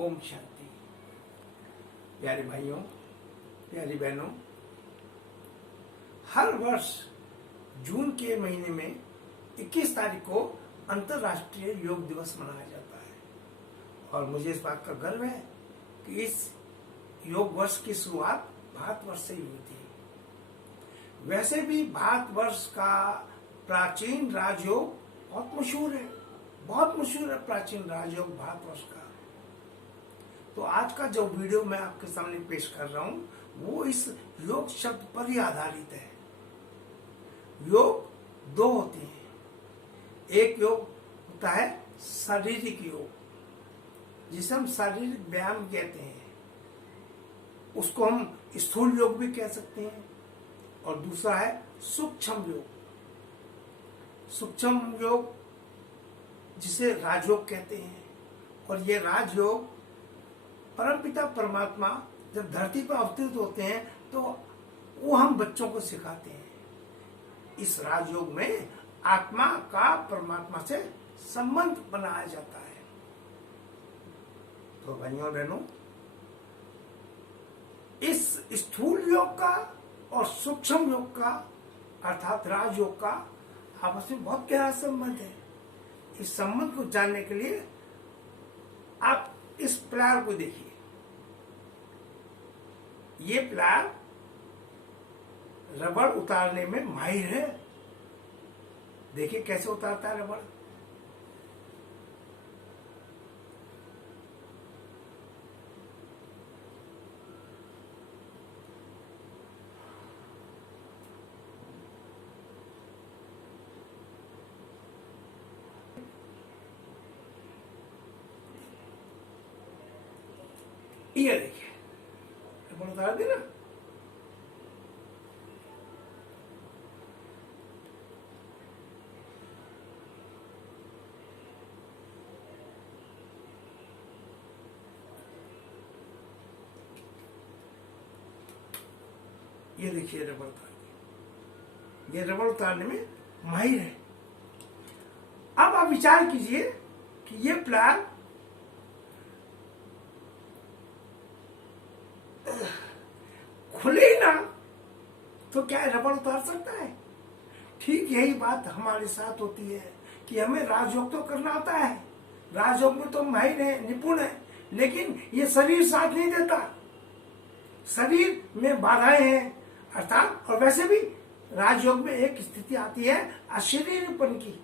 ओम शांति। प्यारे भाइयों, प्यारी बहनों, हर वर्ष जून के महीने में 21 तारीख को अंतर्राष्ट्रीय योग दिवस मनाया जाता है और मुझे इस बात का गर्व है कि इस योग वर्ष की शुरुआत भारतवर्ष से ही हुई थी। वैसे भी भारतवर्ष का प्राचीन राजयोग बहुत मशहूर है, बहुत मशहूर है प्राचीन राजयोग भारतवर्ष का। तो आज का जो वीडियो मैं आपके सामने पेश कर रहा हूं वो इस योग शब्द पर ही आधारित है। योग दो होते हैं। एक योग होता है शारीरिक योग, जिसे हम शारीरिक व्यायाम कहते हैं, उसको हम स्थूल योग भी कह सकते हैं। और दूसरा है सूक्ष्म योग। सूक्ष्म योग जिसे राजयोग कहते हैं। और ये राजयोग परमपिता परमात्मा जब धरती पर अवतरित होते हैं तो वो हम बच्चों को सिखाते हैं। इस राजयोग में आत्मा का परमात्मा से संबंध बनाया जाता है। तो भाइयों बहनों, इस स्थूल योग का और सूक्ष्म योग का अर्थात राजयोग का आपस में बहुत गहरा संबंध है। इस संबंध को जानने के लिए आप इस प्लायर को देखिए। ये प्लायर रबड़ उतारने में माहिर है। देखिए कैसे उतारता है रबड़। ये देखिए रबड़ उतार दी ना। ये देखिए रबड़ उतार दी। ये रबड़ उतारने में माहिर है। अब आप विचार कीजिए कि ये प्लायर खुले ना तो क्या रबड़ उतार सकता है? ठीक यही बात हमारे साथ होती है कि हमें राजयोग तो करना आता है, राजयोग में तो माहिर है, निपुण है, लेकिन ये शरीर साथ नहीं देता। शरीर में बाधाएं हैं अर्थात। और वैसे भी राजयोग में एक स्थिति आती है अशरीरीपन की।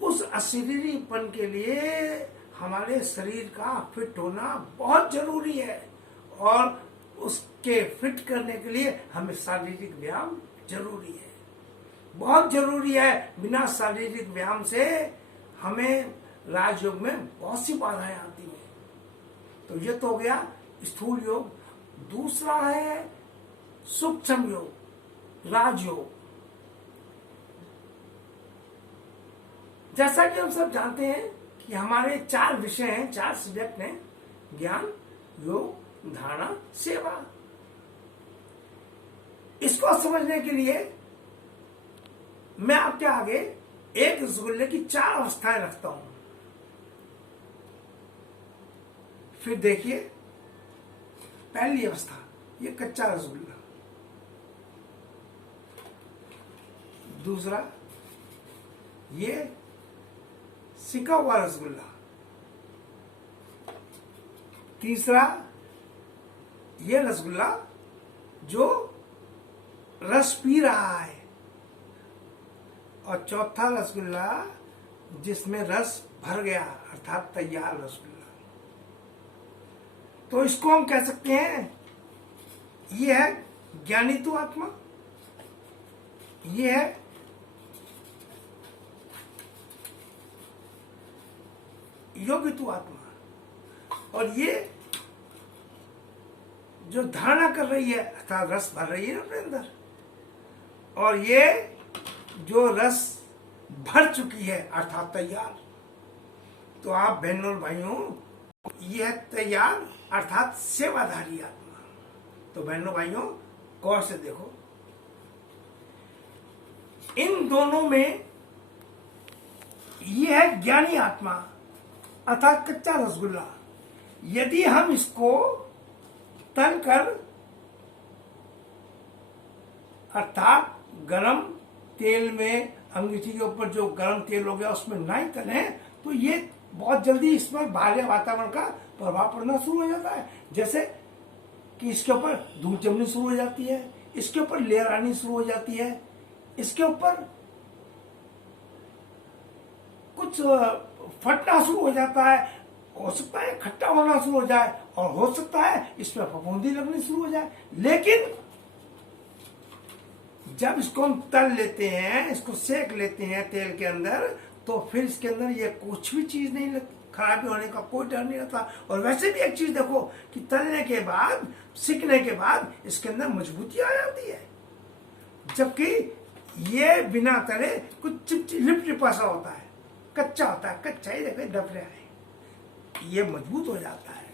उस अशरीरीपन के लिए हमारे शरीर का फिट होना बहुत जरूरी है और उसके फिट करने के लिए हमें शारीरिक व्यायाम जरूरी है, बहुत जरूरी है। बिना शारीरिक व्यायाम से हमें राजयोग में बहुत सी बाधाएं आती हैं। तो ये तो हो गया स्थूल योग। दूसरा है सूक्ष्म योग, राजयोग। जैसा कि हम सब जानते हैं कि हमारे 4 विषय हैं, 4 सब्जेक्ट हैं: ज्ञान, योग, धारणा, सेवा। इसको समझने के लिए मैं आपके आगे एक रसगुल्ले की 4 अवस्थाएं रखता हूं। फिर देखिए, पहली अवस्था ये कच्चा रसगुल्ला। दूसरा ये सिका हुआ रसगुल्ला। तीसरा ये रसगुल्ला जो रस पी रहा है। और चौथा रसगुल्ला जिसमें रस भर गया अर्थात तैयार रसगुल्ला। तो इसको हम कह सकते हैं ये है ज्ञानितु आत्मा, ये है योगितु आत्मा, और ये जो धारणा कर रही है अर्थात रस भर रही है अपने अंदर, और ये जो रस भर चुकी है अर्थात तैयार। तो आप बहनों और भाइयों, ये है तैयार अर्थात सेवाधारी आत्मा। तो बहनों भाइयों गौर से देखो, इन दोनों में ये है ज्ञानी आत्मा अर्थात कच्चा रसगुल्ला, यदि हम इसको तल कर अर्थात गरम तेल में, अंगीठी के ऊपर जो गरम तेल हो गया उसमें नहीं तलें, तो ये बहुत जल्दी इस पर बाहरी वातावरण का प्रभाव पड़ना शुरू हो जाता है। जैसे कि इसके ऊपर धूल जमनी शुरू हो जाती है, इसके ऊपर लेयर आनी शुरू हो जाती है, इसके ऊपर कुछ फटना शुरू हो जाता है, हो सकता है खट्टा होना शुरू हो जाए, और हो सकता है इसमें फफूंदी लगनी शुरू हो जाए। लेकिन जब इसको हम तल लेते हैं, इसको सेक लेते हैं तेल के अंदर, तो फिर इसके अंदर ये कुछ भी चीज नहीं लगती, खराबी होने का कोई डर नहीं रहता। और वैसे भी एक चीज देखो कि तलने के बाद, सिकने के बाद इसके अंदर मजबूती आ जाती है, जबकि ये बिना तले कुछ लिपटिपा सा होता है, कच्चा होता है, कच्चा ही देखो डब रहा है, ये मजबूत हो जाता है।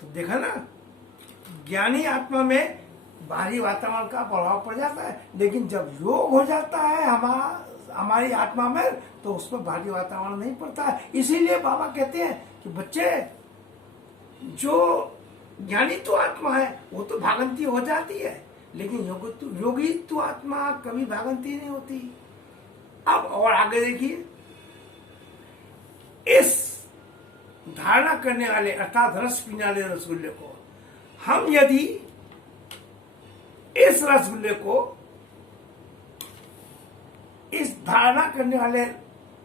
तो देखा ना, ज्ञानी आत्मा में बाहरी वातावरण का प्रभाव पड़ जाता है, लेकिन जब योग हो जाता है हमारी आत्मा में, तो उसमें बाहरी वातावरण नहीं पड़ता है। इसीलिए बाबा कहते हैं कि बच्चे, जो ज्ञानी तो आत्मा है वो तो भागंती हो जाती है, लेकिन योगी तो आत्मा कभी भागंती नहीं होती। अब और आगे देखिए, इस धारणा करने वाले अर्थात रस पीने वाले रसगुल्ले को हम यदि इस रसगुल्ले को इस धारणा करने वाले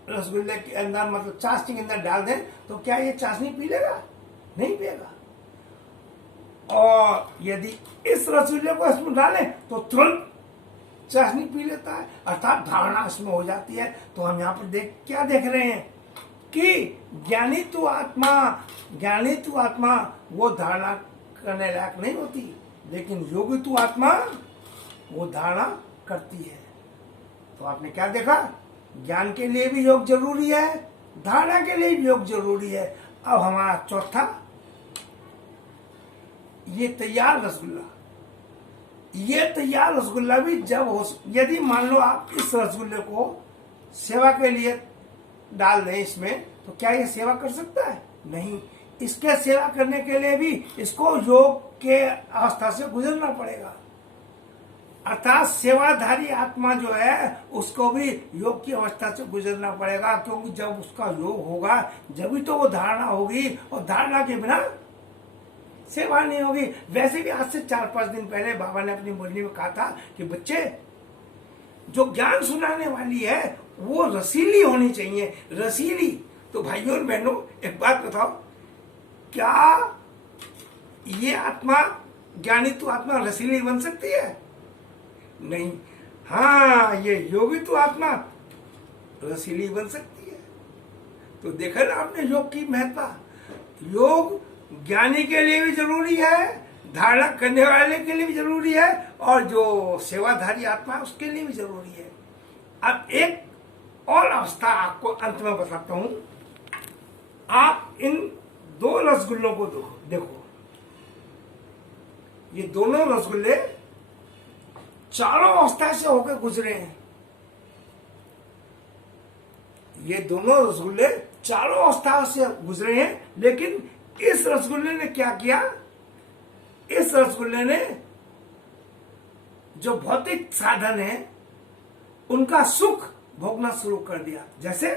रसगुल्ले के अंदर, मतलब चाशनी के अंदर डाल दें, तो क्या ये चाशनी पी लेगा? नहीं पिएगा। और यदि इस रसगुल्ले को इसमें डालें तो तुरंत चाशनी पी लेता है, अर्थात धारणा इसमें हो जाती है। तो हम यहाँ पर क्या देख रहे हैं कि ज्ञानी तो आत्मा वो धारणा करने लायक नहीं होती, लेकिन योगी तो आत्मा वो धारणा करती है। तो आपने क्या देखा, ज्ञान के लिए भी योग जरूरी है, धारणा के लिए भी योग जरूरी है। अब हमारा चौथा, ये तैयार रसगुल्ला भी जब हो, यदि मान लो आप इस रसगुल्ले को सेवा के लिए डाल दें इसमें, तो क्या ये सेवा कर सकता है? नहीं। इसके सेवा करने के लिए भी इसको योग के अवस्था से गुजरना पड़ेगा, अर्थात सेवाधारी आत्मा जो है उसको भी योग की अवस्था से गुजरना पड़ेगा, क्योंकि जब उसका योग होगा जब ही तो वो धारणा होगी, और धारणा के बिना सेवा नहीं होगी। वैसे भी आज से 4-5 दिन पहले बाबा ने अपनी मुरली में कहा था कि बच्चे, जो ज्ञान सुनाने वाली है वो रसीली होनी चाहिए, रसीली। तो भाइयों और बहनों, एक बात बताओ, क्या ये आत्मा, ज्ञानी तो आत्मा रसीली बन सकती है? नहीं। हाँ, ये योगी तो आत्मा रसीली बन सकती है। तो देखा ना आपने योग की महत्ता। योग ज्ञानी के लिए भी जरूरी है, धारणा करने वाले के लिए भी जरूरी है, और जो सेवाधारी आत्मा है उसके लिए भी जरूरी है। अब एक और अवस्था आपको अंत में बताता हूं। आप इन 2 रसगुल्लों को देखो, ये दोनों रसगुल्ले चारों अवस्था से होकर गुजरे हैं। ये दोनों रसगुल्ले चारों अवस्था से गुजरे हैं, लेकिन इस रसगुल्ले ने क्या किया? इस रसगुल्ले ने जो भौतिक साधन है उनका सुख भोगना शुरू कर दिया। जैसे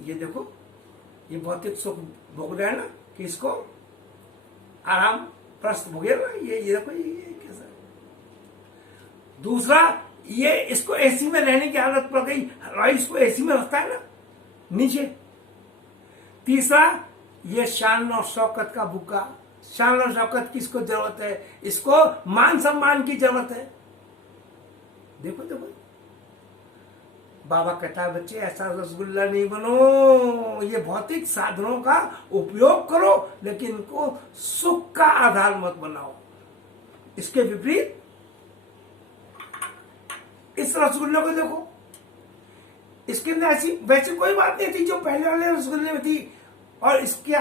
ये देखो, ये भौतिक सुख भोग रहा है ना, कि इसको आराम प्रस्त भोगे ना, ये देखो, ये कैसा। दूसरा, ये इसको एसी में रहने की आदत पड़ गई, इसको एसी में रखता है ना नीचे। तीसरा, ये शान और शौकत का भूखा। शान और शौकत की इसको जरूरत है, इसको मान सम्मान की जरूरत है। देखो देखो, बाबा कहता है बच्चे ऐसा रसगुल्ला नहीं बनो, ये भौतिक साधनों का उपयोग करो, लेकिन इनको सुख का आधार मत बनाओ। इसके विपरीत इस रसगुल्ले को देखो, इसके अंदर ऐसी वैसी कोई बात नहीं थी जो पहले वाले रसगुल्ले में थी। और इसके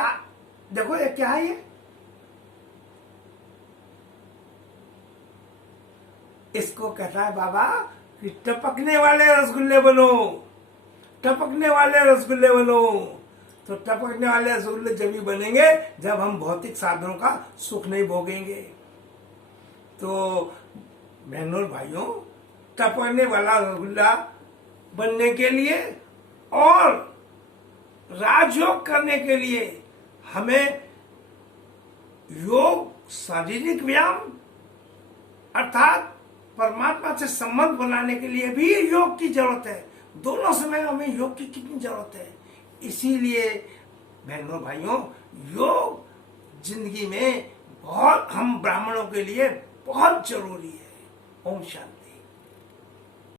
देखो ये क्या है, ये इसको कहता है बाबा कि टपकने वाले रसगुल्ले बनो, टपकने वाले रसगुल्ले बनो। तो टपकने वाले रसगुल्ले जब भी बनेंगे जब हम भौतिक साधनों का सुख नहीं भोगेंगे। तो बहनों और भाइयों, टपकने वाला रसगुल्ला बनने के लिए और राजयोग करने के लिए हमें योग, शारीरिक व्यायाम अर्थात परमात्मा से संबंध बनाने के लिए भी योग की जरूरत है। दोनों समय हमें योग की कितनी जरूरत है। इसीलिए बहनों भाइयों, योग जिंदगी में बहुत, हम ब्राह्मणों के लिए बहुत जरूरी है। ओम शांति।